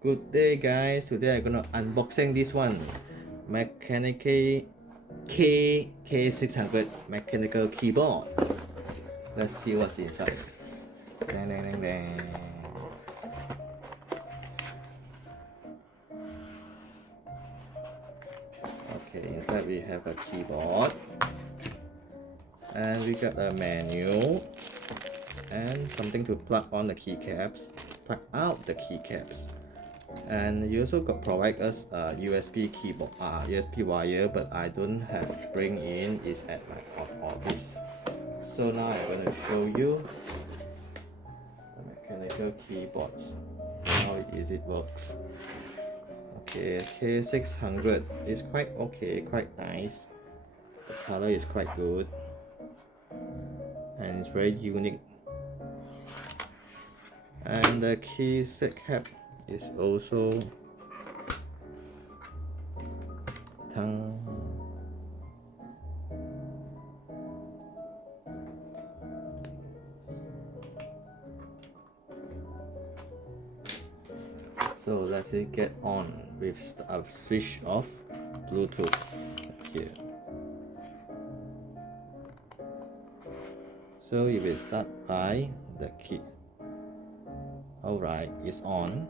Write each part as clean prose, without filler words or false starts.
Good day guys, today I'm gonna unboxing this one Machenike K600 mechanical keyboard. Let's see what's inside. Dang, dang, dang, dang. Okay, inside we have a keyboard and we got a menu and something to plug on the keycaps, plug out the keycaps. And you also got provide us a USB keyboard, USB wire, but I don't have bring in. It's at my office. So now I'm going to show you the mechanical keyboards, how it works. Okay, K600 is quite okay, quite nice. The color is quite good, and it's very unique. And the keycap is also so let's get on with a switch off Bluetooth here. So you will start by the key. Alright, it's on.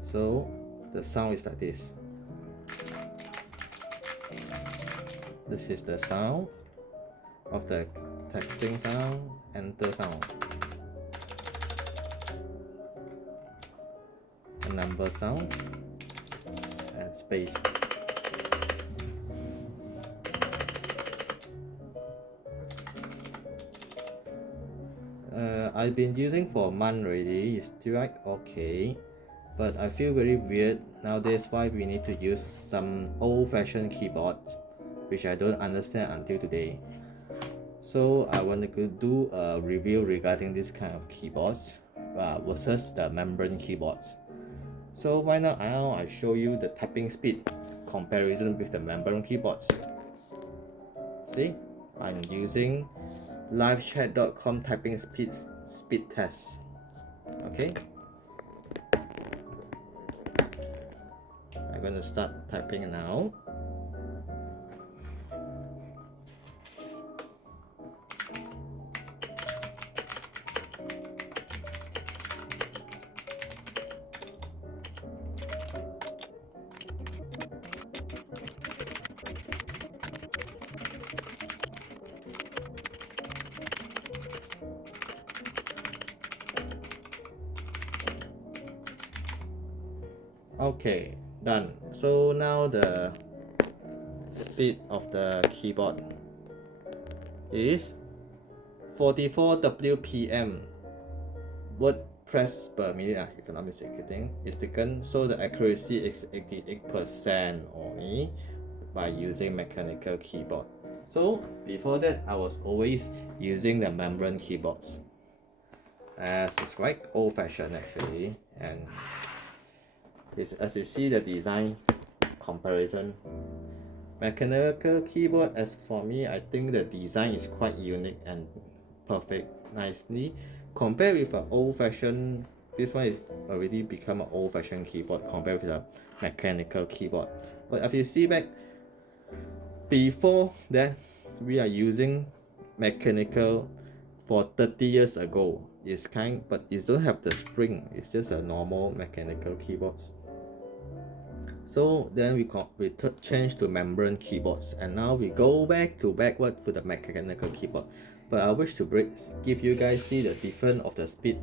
So the sound is like this. This is the sound of the texting sound, enter sound, a number sound, and space. I've been using for a month already. It's still like okay, but I feel very weird nowadays why we need to use some old-fashioned keyboards which I don't understand until today. So I want to do a review regarding this kind of keyboards versus the membrane keyboards. So why not now I show you the typing speed comparison with the membrane keyboards. See, I'm using livechat.com typing speed test. Okay, I'm gonna start typing now. Okay, done. So now the speed of the keyboard is 44 WPM word press per minute, if I'm not mistaken, is taken. So the accuracy is 88% only by using mechanical keyboard. So before that, I was always using the membrane keyboards, as it's quite old-fashioned actually, and as you see the design comparison, mechanical keyboard, as for me, I think the design is quite unique and perfect nicely compared with an old-fashioned. This one is already become an old-fashioned keyboard compared with a mechanical keyboard. But if you see back before that, we are using mechanical for 30 years ago. It's but it don't have the spring. It's just a normal mechanical keyboards. So then we change to membrane keyboards, and now we go backward to the mechanical keyboard. But I wish to give you guys see the difference of the speed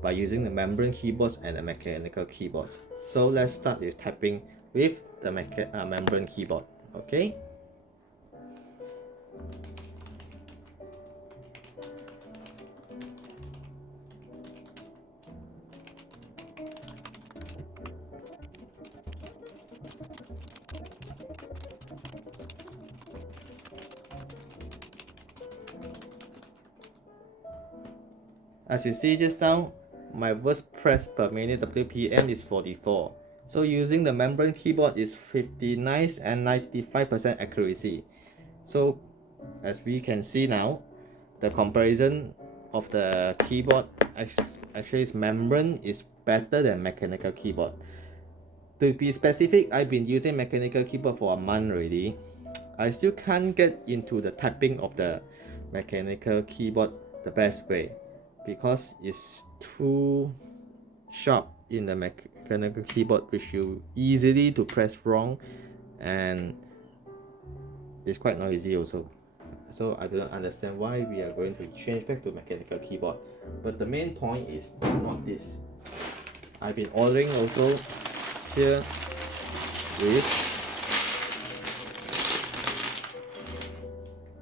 by using the membrane keyboards and the mechanical keyboards. So let's start with typing with the membrane keyboard. Okay. As you see just now, my words press per minute WPM is 44. So using the membrane keyboard is 59 and 95% accuracy. So as we can see now, the comparison of the keyboard, actually its membrane is better than mechanical keyboard. To be specific, I've been using mechanical keyboard for a month already. I still can't get into the typing of the mechanical keyboard the best way because it's too sharp in the mechanical keyboard, which you easily to press wrong, and it's quite noisy also. So I don't understand why we are going to change back to mechanical keyboard. But the main point is not this. I've been ordering also here with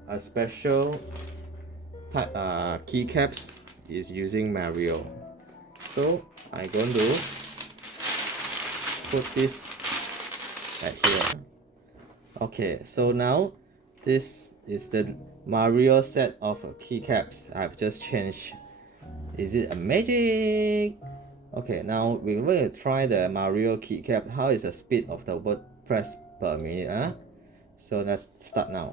a special type keycaps is using Mario. So I'm going to put this right here. Okay, so now this is the Mario set of keycaps. I've just changed. Is it a magic? Okay, now we're going to try the Mario Keycap. How is the speed of the word press per minute? So let's start now.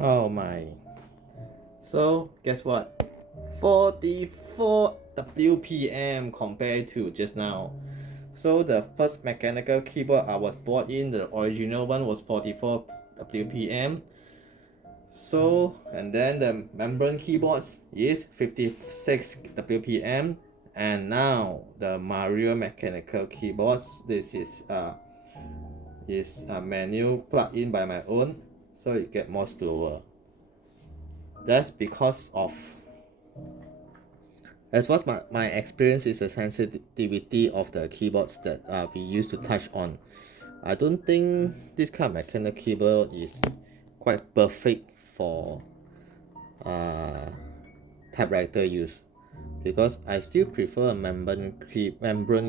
Oh my. So guess what? 44 WPM compared to just now. So the first mechanical keyboard I was bought in, the original one was 44 WPM. So, and then the membrane keyboards is 56 WPM. And now the Mario mechanical keyboards, this is a manual plug-in by my own, so it get more slower. That's because of, as was my experience, is the sensitivity of the keyboards that we used to touch on. I don't think this kind of mechanical keyboard is quite perfect for typewriter use, because I still prefer a membrane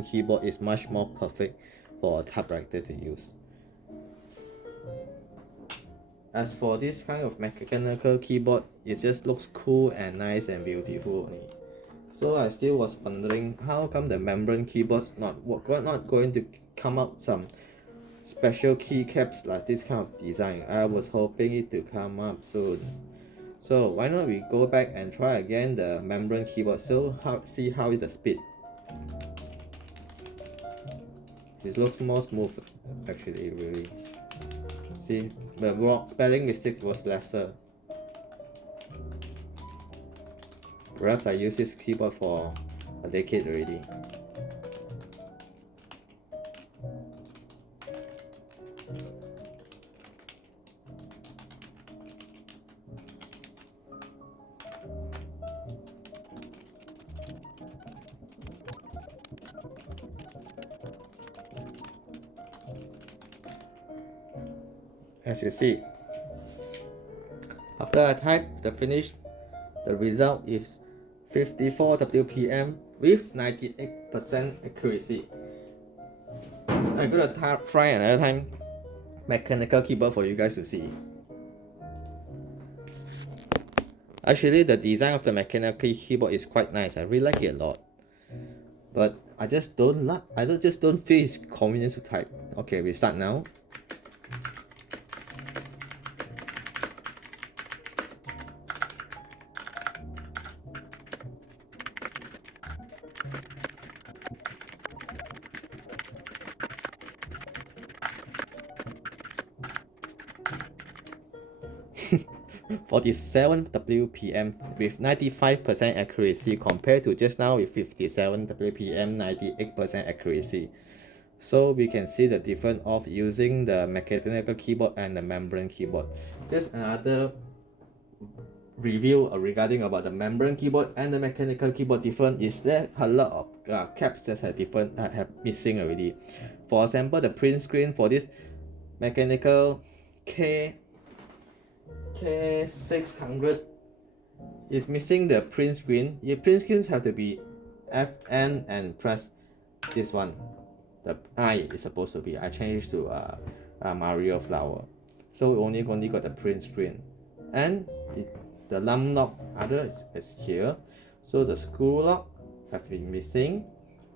keyboard is much more perfect for a typewriter to use. As for this kind of mechanical keyboard, it just looks cool and nice and beautiful only. So I still was wondering how come the membrane keyboards not going to come out some special keycaps like this kind of design. I was hoping it to come up soon. So why not we go back and try again the membrane keyboard, so see how is the speed. It looks more smooth actually, really. See, the spelling mistake was lesser. Perhaps I use this keyboard for a decade already. As you see, after I type the finish, the result is 54 WPM with 98% accuracy. I'm gonna try another time mechanical keyboard for you guys to see. Actually, the design of the mechanical keyboard is quite nice. I really like it a lot, but I just don't feel it's convenient to type. Okay, we start now. (47 WPM with 95% accuracy compared to just now with 57 WPM 98% accuracy. So we can see the difference of using the mechanical keyboard and the membrane keyboard. Just another review regarding about the membrane keyboard and the mechanical keyboard difference is there a lot of caps that have missing already. For example, the print screen for this Machenike K600 is missing the print screen. Your print screens have to be FN and press this one, the eye is supposed to be. I changed to Mario flower. So only got the print screen, and the lump lock other is here. So the screw lock have been missing,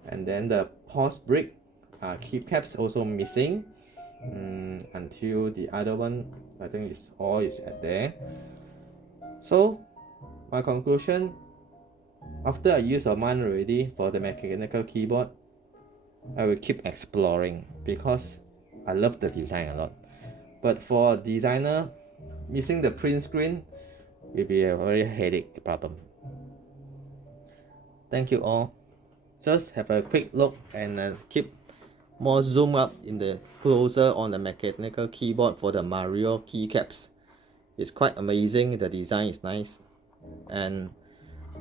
and then the pause brick keycaps also missing. Until the other one, I think it's all is at there. So my conclusion, after I use a month already for the mechanical keyboard, I will keep exploring because I love the design a lot. But for a designer, missing the print screen will be a very headache problem. Thank you all. Just have a quick look and keep more zoom up in the closer on the mechanical keyboard for the Mario Keycaps. It's quite amazing. The design is nice, and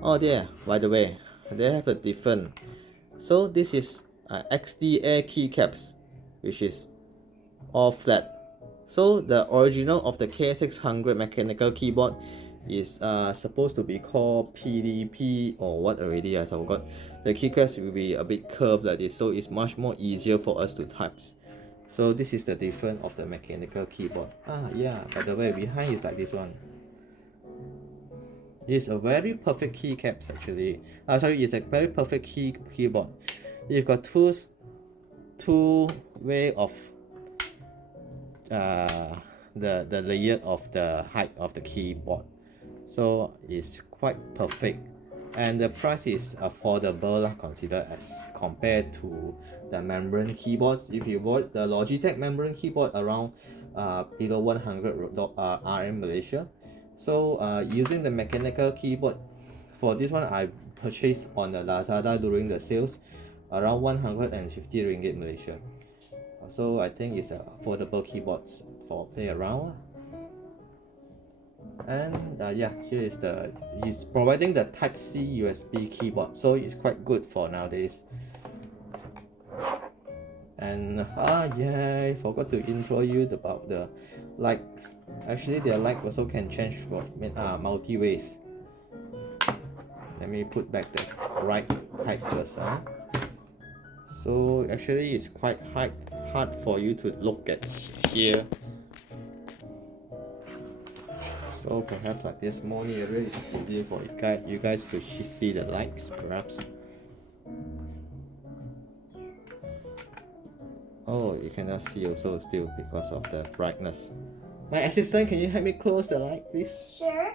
oh yeah, by the way, they have a different. So this is XDA keycaps, which is all flat. So the original of the K600 mechanical keyboard is supposed to be called PDP or what already, I forgot. The keycaps will be a bit curved like this, so it's much more easier for us to type. So this is the difference of the mechanical keyboard. Yeah, by the way, behind is like this one. It's a very perfect keycaps actually. Sorry, it's a very perfect keyboard. You've got two way of the layer of the height of the keyboard, so it's quite perfect, and the price is affordable considered as compared to the membrane keyboards. If you bought the Logitech membrane keyboard around below 100 RM Malaysia. So using the mechanical keyboard for this one, I purchased on the Lazada during the sales around 150 ringgit Malaysia. So I think it's affordable keyboards for play around. And yeah, here is it's providing the Type C USB keyboard, so it's quite good for nowadays. And yeah, I forgot to intro you about the lights. Actually, the light also can change for multi ways. Let me put back the right height first. So actually, it's quite hard for you to look at here. So perhaps like this more nearer is easier for you guys to see the lights perhaps. Oh, you cannot see also still because of the brightness. My assistant, can you help me close the light please? Sure.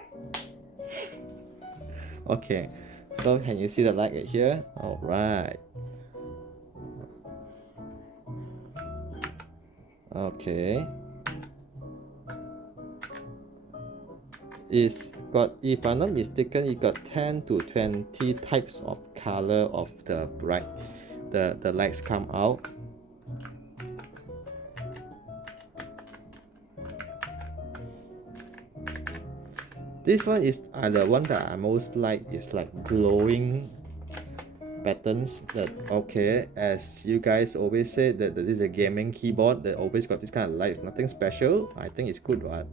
Okay, so can you see the light right here? Alright. Okay. It's got, if I'm not mistaken, it got 10 to 20 types of color of the the lights come out. This one is the one that I most like, is like glowing patterns. That okay, as you guys always say that this is a gaming keyboard that always got this kind of lights, nothing special. I think it's good, right?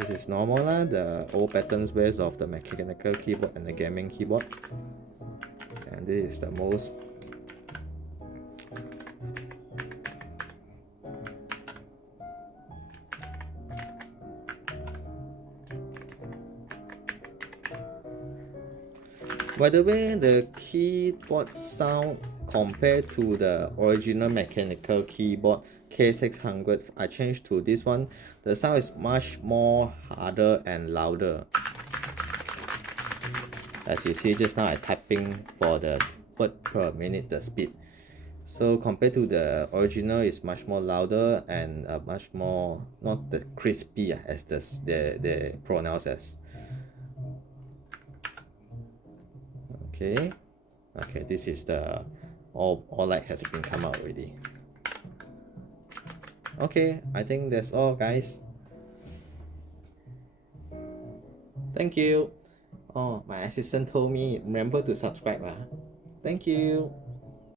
This is normal the old patterns base of the mechanical keyboard and the gaming keyboard, and this is the most by the way, the keyboard sound compared to the original mechanical keyboard K600, I changed to this one. The sound is much more harder and louder. As you see just now, I typing for the word per minute, the speed. So compared to the original, it's much more louder and much more not the crispy as they pronounce as. Okay, this is the all light has been come out already. Okay, I think that's all guys. Thank you. Oh, my assistant told me remember to subscribe. Thank you.